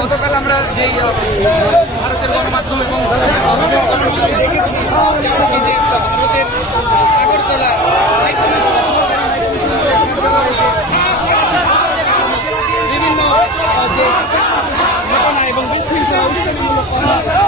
গতকাল আমরা যে ভারতের গণমাধ্যম এবং দেখেছি যে ভারতের আগরতলা বিভিন্ন যে ঘটনা এবং বিশৃঙ্খলা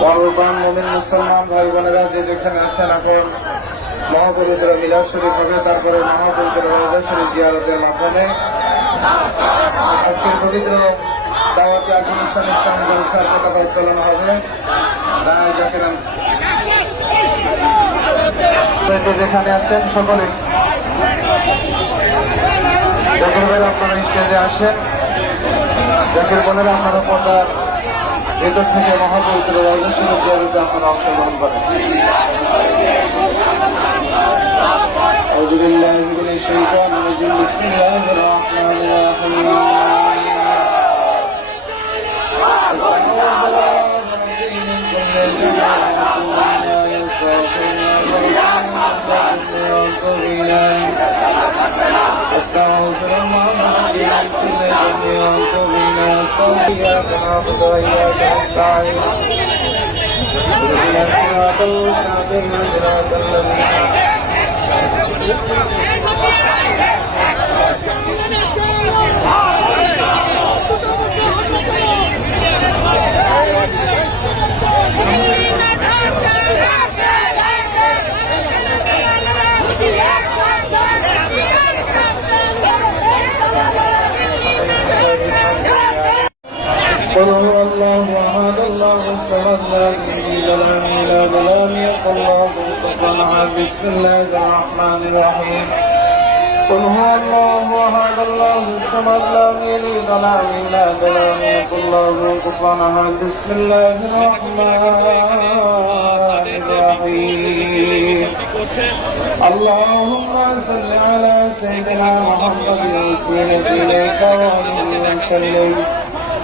মরুবান মোমিন, মুসলমান ভাই বোনেরা যে যেখানে আছেন এখন, মহাপবিত্র মিলাদ শরীফ হবে, তারপরে মহাপবিত্র রোজা শরীফ জিয়ারতের মাধ্যমে। আজকের পবিত্র দাওয়াতি আকিম ইসলাম হবে। যাকে যেখানে আছেন সকলে জাকির ভাই আপনারা স্টেজে আসেন জাকির বোনেরা আপনারা পর্দার ভেতর থেকে মহাপবিত্র রজস্বরী জিয়ারতে আপনারা অংশগ্রহণ করেন أعوذ بالله من الشيطان الرجيم بسم الله الرحمن الرحيم أستغفر الله من كل ذنب وأتوب إليه إياك نعبد وإياك نستعين اهدنا الصراط المستقيم صراط الذين لا يلد ولم يولد ولم يكن له كفوا احد بسم الله الرحمن الرحيم قل هو الله احد الله الصمد لم يلد ولم يولد ولم يكن له كفوا احد بسم الله الرحمن الرحيم اللهم صل على سيدنا محمد وسيلة إليك وآله وسلم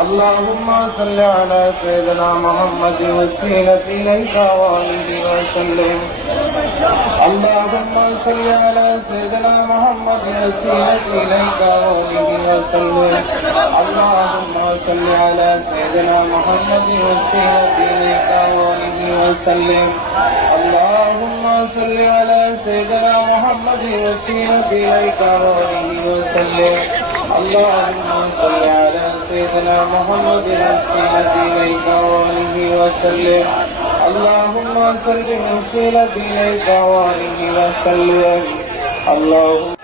اللهم صل على سيدنا محمد وسيلة إليك وآله وسلم. اللهم صل على سيدنا محمد وسيلة إليك وآله وسلم. اللهم صل على سيدنا محمد وسيلة إليك وآله وسلم. اللهم صل على سيدنا محمد وسيلة إليك وآله وسلم. اللهم صل سيدنا محمد وسيلة إليك وآله وسلم. اللهم صل وسيلة إليك وآله وسلم. اللهم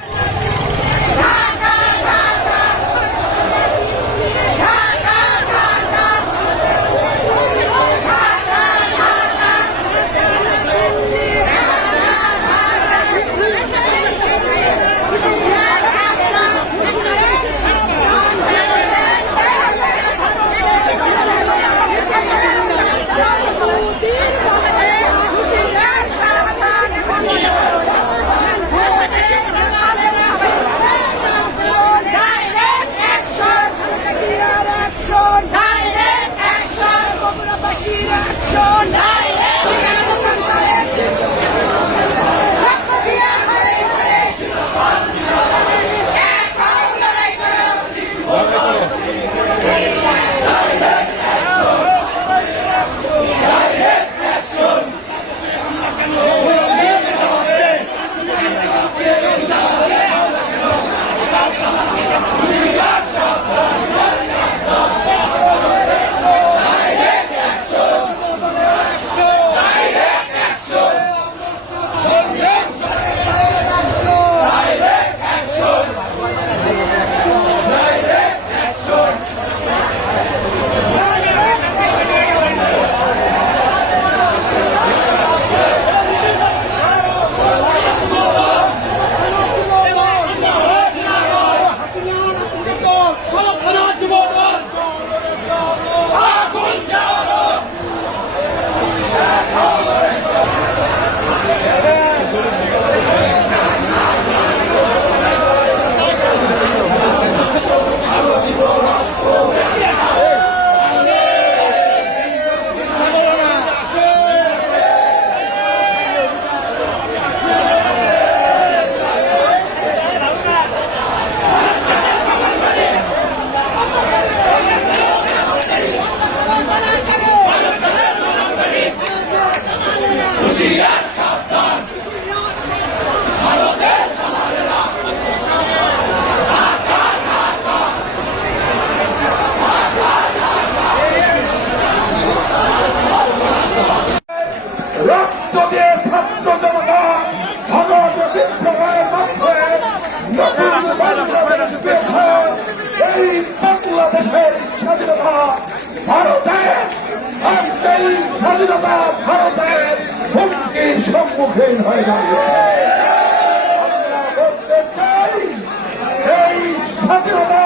এই স্বাধীনতা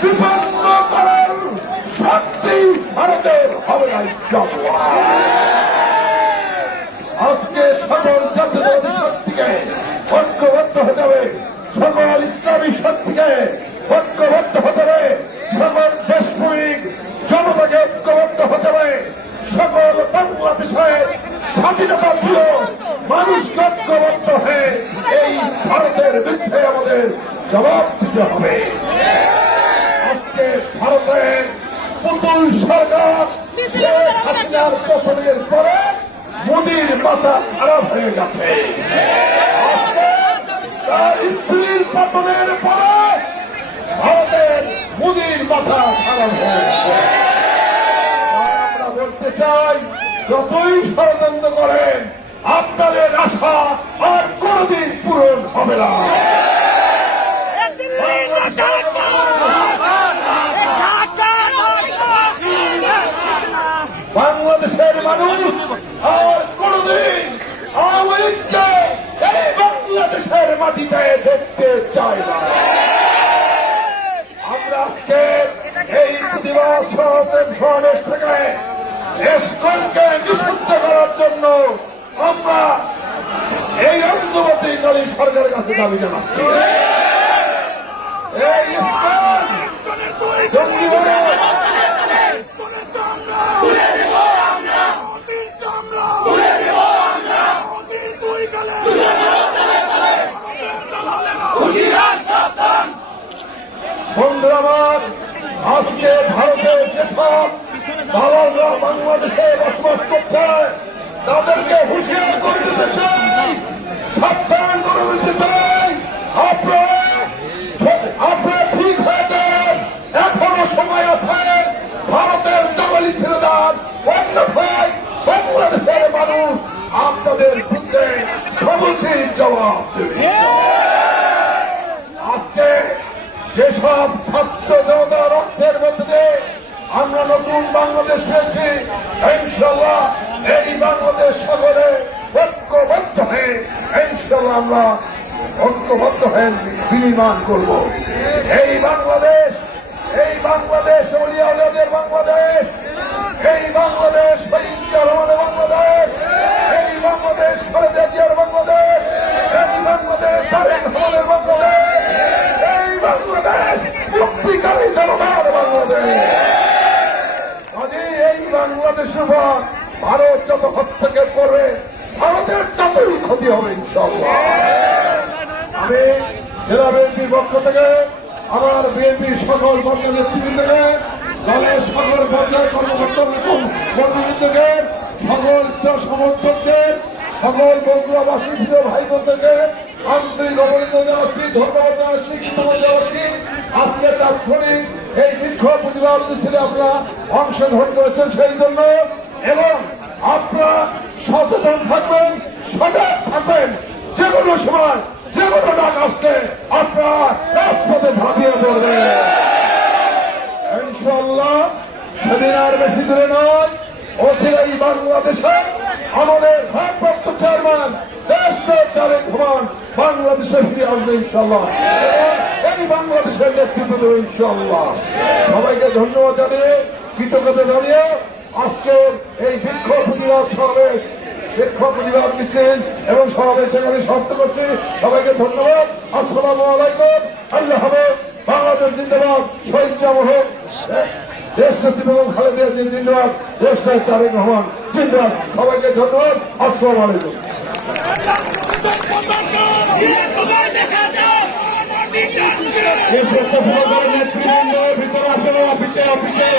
বিপন্ন করার শক্তি ভারতের হবে না আজকে সকল সকল ইসলামী শক্তিকে ঐক্যবদ্ধ হতে হবে সকল দেশপ্রেমিক জনতাকে ঐক্যবদ্ধ হতে হবে সকল বাংলাদেশের স্বাধীনতা প্রিয় মানুষ ঐক্যবদ্ধ হয়ে এই ভারতের বিরুদ্ধে আমাদের জবাব দিতে হবে আজকে ভারতের পুতুল সরকার শেখ হাসিনার পতনের পরে মোদির মাথা খারাপ হয়ে গেছে। তার স্ত্রীর পতনের পরে ভারতের মুদির মাথা খারাপ হয়ে গেছে। বলতে চাই, যতই ষড়যন্ত্র করেন, আপনাদের আশা আর কোনদিন পূরণ হবে না বাংলাদেশের মানুষ আর কোনদিন আওয়ামী লীগকে এই বাংলাদেশের মাটিতে দেখতে চায় না আমরা আজকে এই প্রতিবাদ সমাবেশ থেকে দেশকে নিষিদ্ধ করার জন্য আমরা এই অন্তর্বর্তীকালী সরকারের কাছে দাবি জানাচ্ছি। এই ইস্কন জঙ্গি বলে বন্ধুরা আজকে ভারতের যেসব দালালরা বাংলাদেশে বসবাস করছে তাদেরকে হুঁশিয়ার করে দিতে চাই, সাবধান করে দিতে চাই। আপনারা ঠিক হয়ে যান। এখনও সময় আছে। ভারতের দালালি ছেড়ে দেন। অন্যথায় বাংলাদেশের মানুষ, আপনাদের বিরুদ্ধে সমুচিত জবাব আজকে যেসব ছাত্র জনতা রক্তের মধ্যে আমরা নতুন বাংলাদেশ পেয়েছি ইনশাল্লাহ এই বাংলাদেশ সকলে ঐক্যবদ্ধ হয়ে ইনশাল্লাহ আমরা ঐক্যবদ্ধ হয়ে বিনির্মাণ করব। এই বাংলাদেশ এই বাংলাদেশ অলিয়াদের বাংলাদেশ। এই বাংলাদেশ রহমানের বাংলাদেশ। এই বাংলাদেশ খালেদা বাংলাদেশ। এই বাংলাদেশ, তারেক রহমানের বাংলাদেশ। এই বাংলাদেশ মুক্তিকারী জনতার বাংলাদেশ। কাজে এই বাংলাদেশের উপর ভারত যত হস্তক্ষেপ করবে, ভারতের ততই ক্ষতি হবে আমি জেলা বিএনপির পক্ষ থেকে আমার বিএনপির সকল পর্যায় নেতৃবৃন্দ থেকে, দলের সকল পর্যায়ের কর্মকর্তা এবং কর্মীবৃন্দকে সকল স্তর সমর্থকদের সকল বন্ধুরাবাসী প্রিয় ভাই বোনদেরকে আন্তরিক অবনীত জানাচ্ছি ধন্যবাদ জানাচ্ছি কৃতজ্ঞতা জানাচ্ছি আজকে তাৎক্ষণিক এই বিক্ষোভ প্রতিবাদ ছিল আপনারা অংশগ্রহণ করেছেন সেই জন্য। এবং আপনারা সচেতন থাকবেন, সজাগ থাকবেন। যে কোনো সময়, যে কোনো ডাক আসলে আপনারা রাজপথে ঝাঁপিয়ে পড়বেন। ইনশাল্লাহ সেদিন আর বেশি দূরে নয়, অচিরাই বাংলাদেশে আমাদের ভারপ্রাপ্ত চেয়ারম্যান দেশ তারেক রহমান বাংলাদেশে ফিরে আসবে ইনশাল্লাহ এই বাংলাদেশের নেতৃত্ব দেবে ইনশাল্লাহ সবাইকে ধন্যবাদ জানিয়ে, কৃতজ্ঞতা জানিয়ে আজকে এই বিক্ষোভ প্রতিবাদ সমাবেশ বিক্ষোভ প্রতিবাদ মিছিল এবং সমাবেশ এখানে সমাপ্ত করছি। সবাইকে ধন্যবাদ। আসসালামু আলাইকুম। আল্লাহ হাফেজ। বাংলাদেশ জিন্দাবাদ। শহীদ জামর হোক দেশ নেত্রী বেগম খালেদা জিয়া জিন্দাবাদ। দেশ তারেক রহমান জিন্দাবাদ। সবাইকে ধন্যবাদ। আসসালামু আলাইকুম। ভিতরে আসলে অফিসে অফিসে